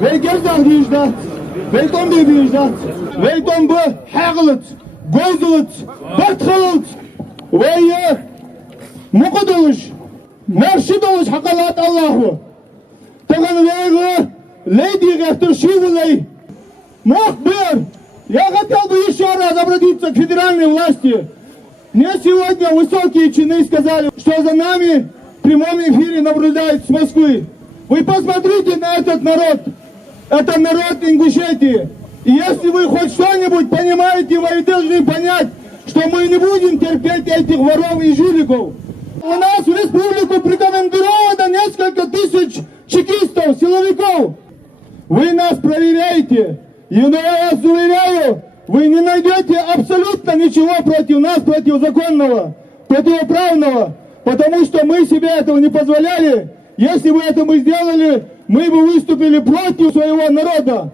Вейгерзах виждат, вейтон би виждат, вейтон бы хагылыт, гозылыт, батхылыт, вейе мукудылыш, маршидылыш хакалат Аллаху. Таган вейге лейди гахтер шивылей, мохбер. Я хотел бы еще раз обратиться к федеральной власти. Мне сегодня высокие чины сказали, что за нами в прямом эфире наблюдают с Москвы. Вы посмотрите на этот народ. Это народ Ингушетии. И если вы хоть что-нибудь понимаете, вы должны понять, что мы не будем терпеть этих воров и жуликов. У нас в республику прикомандировано несколько тысяч чекистов, силовиков. Вы нас проверяете. И я вас уверяю, вы не найдете абсолютно ничего против нас, противозаконного, противоправного, потому что мы себе этого не позволяли. Если бы это мы сделали, мы бы выступили против своего народа.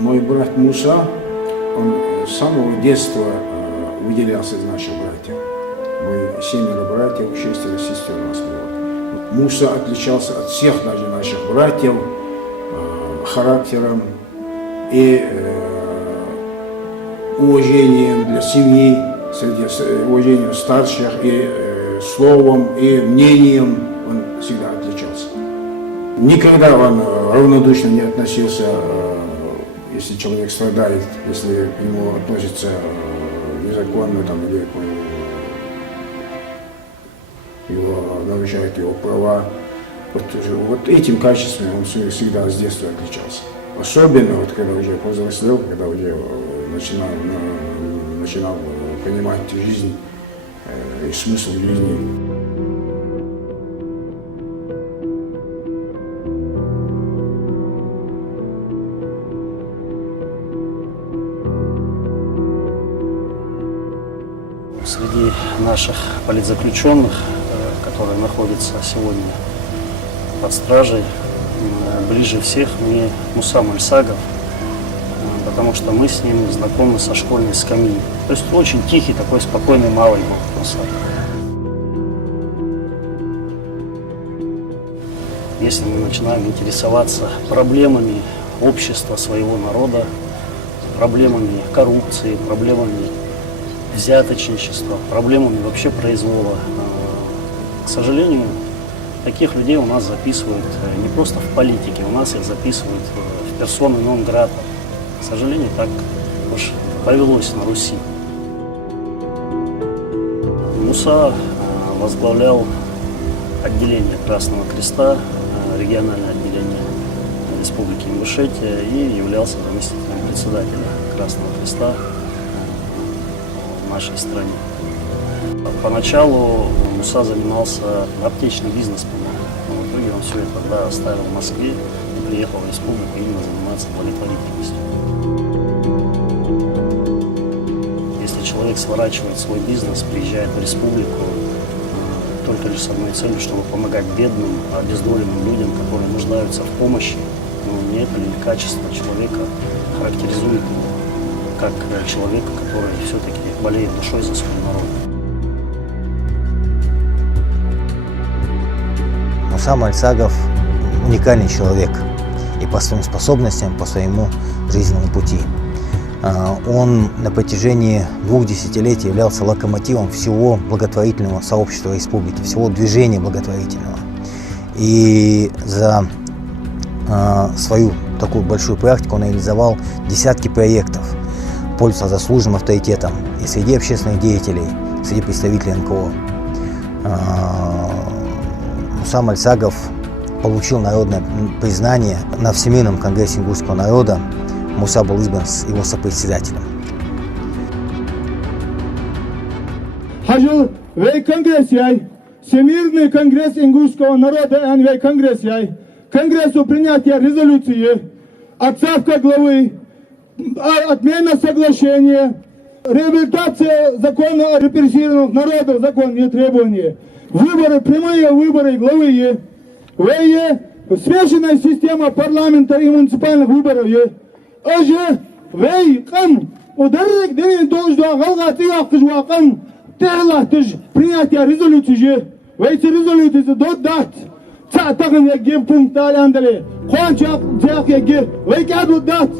Мой брат Муса, он с самого детства выделялся из наших братьев. Мы 7 братьев, 6 сестер у нас было. Муса отличался от всех наших братьев характером и уважением для семьи, уважением старших, и словом, и мнением он всегда отличался. Никогда он равнодушно не относился, если человек страдает, если к нему относятся незаконно там, или его нарушают его права. Вот этим качеством он всегда с детства отличался. Особенно вот когда уже повзрослел, когда уже начинал понимать жизнь и смысл жизни. Среди наших политзаключенных, которые находятся сегодня под стражей, ближе всех мне Муса Мальсагов, потому что мы с ним знакомы со школьной скамьи. То есть очень тихий, такой спокойный малый был Муса. Если мы начинаем интересоваться проблемами общества, своего народа, проблемами коррупции, проблемами взяточничества, проблемами вообще произвола. К сожалению, таких людей у нас записывают не просто в политике, у нас их записывают в персоны нон-грата. К сожалению, так уж повелось на Руси. Муса возглавлял отделение Красного Креста, региональное отделение Республики Ингушетия, и являлся заместителем председателя Красного Креста в нашей стране. Поначалу Муса занимался аптечным бизнесом, но в итоге он все это оставил в Москве и приехал в республику именно заниматься благотворительностью. Если человек сворачивает свой бизнес, приезжает в республику только лишь с одной целью, чтобы помогать бедным, обездоленным людям, которые нуждаются в помощи, но не это ли качество человека характеризует его как человека, который все-таки болеет душой за свой народ. Муса Мальсагов уникальный человек и по своим способностям, по своему жизненному пути. Он на протяжении 2 десятилетий являлся локомотивом всего благотворительного сообщества республики, всего движения благотворительного. И за свою такую большую практику он реализовал десятки проектов, пользуется заслуженным авторитетом и среди общественных деятелей, среди представителей НКО. Муса Мальсагов получил народное признание на Всемирном конгрессе ингушского народа. Муса был избран его сопредседателем. Хажил вей конгресс яй, Всемирный конгресс ингушского народа, вей конгресс яй, конгрессу принятия резолюции, отставка главы, отмена соглашения, реабилитация закона о репрессированных народов, законные требования, выборы, прямые выборы главы, смешанная система парламента и муниципальных выборов, ударник день должен принятие резолюции, эти резолюции додат, цатаган яги пункт аландали, хончак цах яги, вейкаду дат.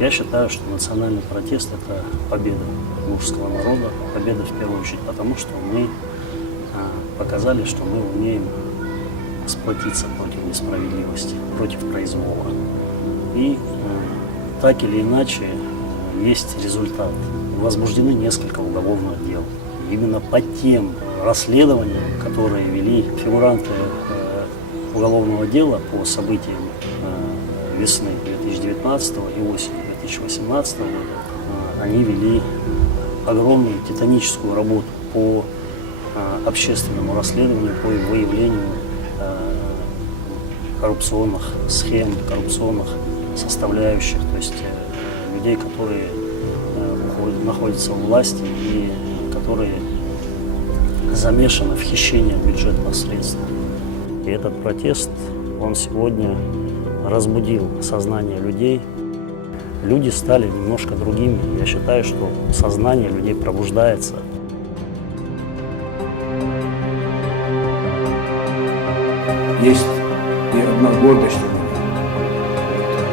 Я считаю, что национальный протест – это победа ингушского народа, победа в первую очередь потому, что мы показали, что мы умеем сплотиться против несправедливости, против произвола. И так или иначе есть результат. Возбуждены несколько уголовных дел. Именно по тем расследованиям, которые вели фигуранты уголовного дела по событиям весны 2019 и осени 2018 года, они вели огромную титаническую работу по общественному расследованию, по выявлению коррупционных схем, коррупционных составляющих, то есть людей, которые находятся у власти и которые замешаны в хищении бюджетных средств. И этот протест, он сегодня разбудил сознание людей. Люди стали немножко другими. Я считаю, что сознание людей пробуждается. Есть и одна гордость у меня.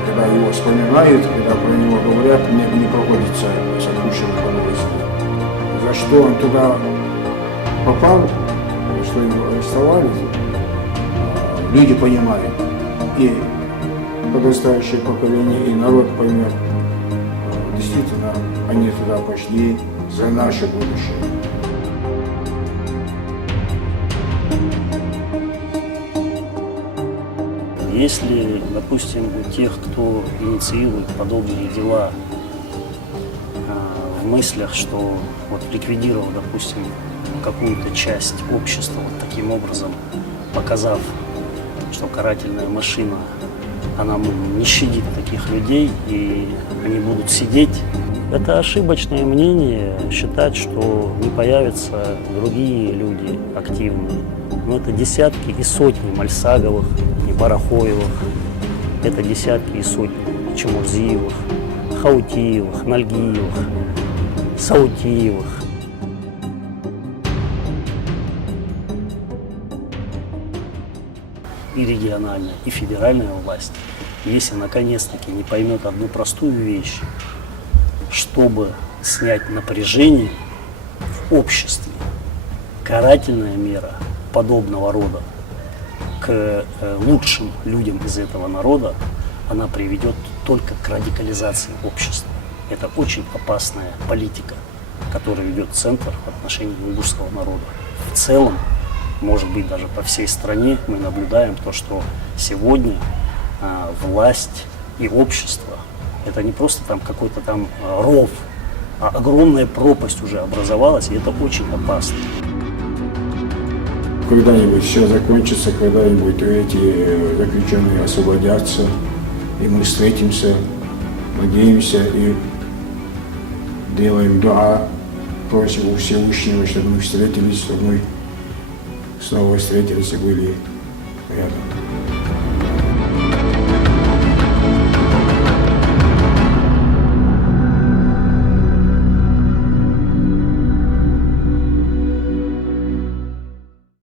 Когда его вспоминают, когда про него говорят, мне не проходится сокрушение по новости. За что он туда попал, что его арестовали, люди понимают. И подрастающее поколение, и народ поймет, действительно, они туда пошли за наше будущее. Если, допустим, у тех, кто инициирует подобные дела, в мыслях, что вот ликвидировав, допустим, какую-то часть общества вот таким образом, показав, что карательная машина, она не щадит таких людей, и они будут сидеть. Это ошибочное мнение считать, что не появятся другие люди активные. Но это десятки и сотни Мальсаговых, и Барахоевых, это десятки и сотни Чемурзиевых, Хаутиевых, Нальгиевых, Саутиевых. И региональная, и федеральная власть, если наконец-таки не поймет одну простую вещь, чтобы снять напряжение в обществе, карательная мера подобного рода к лучшим людям из этого народа, она приведет только к радикализации общества. Это очень опасная политика, которую ведет Центр в отношении ингушского народа. В целом, может быть, даже по всей стране мы наблюдаем то, что сегодня власть и общество – это не просто там какой-то там ров, а огромная пропасть уже образовалась, и это очень опасно. Когда-нибудь все закончится, когда-нибудь эти заключенные освободятся, и мы встретимся, надеемся и делаем дуа, просим у Всевышнего, чтобы мы встретились, чтобы мы снова встретились и были рядом.